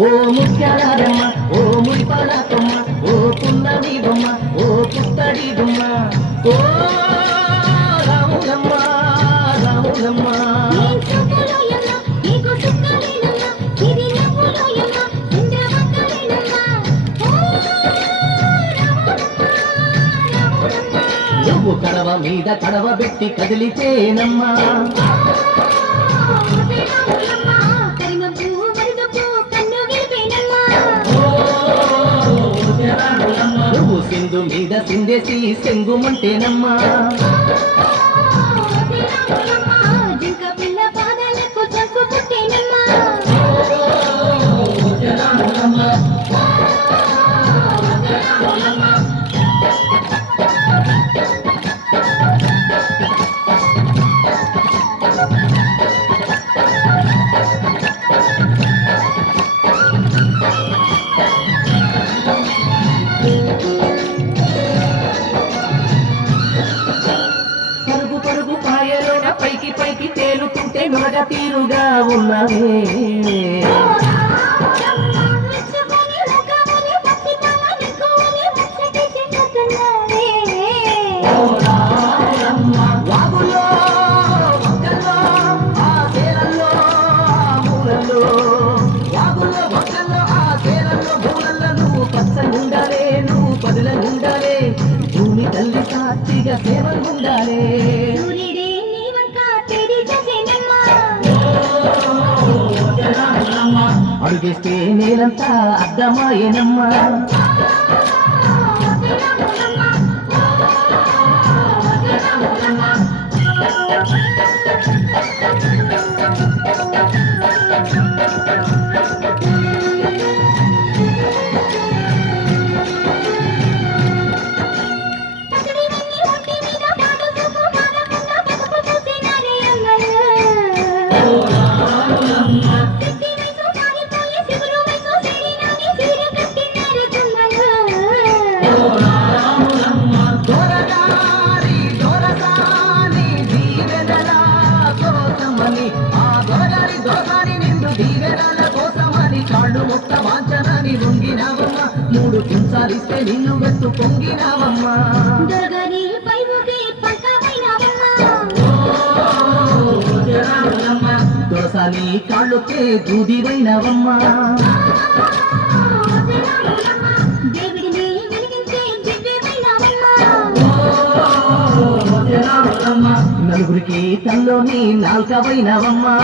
ఓ ముత్యాలమ్మ ఓ మురిపాల కొమ్మ ఓ పున్నమి బొమ్మ ఓ పుత్తడి బొమ్మ ఓ రాములమ్మ రాములమ్మ నువ్వు కడవ మీద కడవ పెట్టి కదిలితేనమ్మా నువ్వు సింధు మీద సిందేసి సెంగుమంటేనమ్మా పరుగు పరుగు పాయలోన పైకి పైకి తేలుతుంటే మగ తీరుగా ఉన్నవే వాగులో మొక్కల్లో ఆ సేలల్లో మూలల్లో వాగుల్లో మొక్కల్లో ఆ సేలల్లో మూలల్లో నువ్వు పచ్చగుండాలే నువ్వు పదులగుండాలే భూమి తల్లి సాక్షిగా సేవలుండాలే అడుగేస్తే నేనంతా అర్థమాయేనమ్మా కాళ్ళు మొత్త వాంచనాన్ని వంగినావమ్మ మూడు కుంచాలిస్తే నిన్ను వెత్తు పొంగినావమ్మా దోసాని కాళ్ళొకే దూదివైనవమ్మా నలుగురికి తల్లోని నాల్కవైనవమ్మా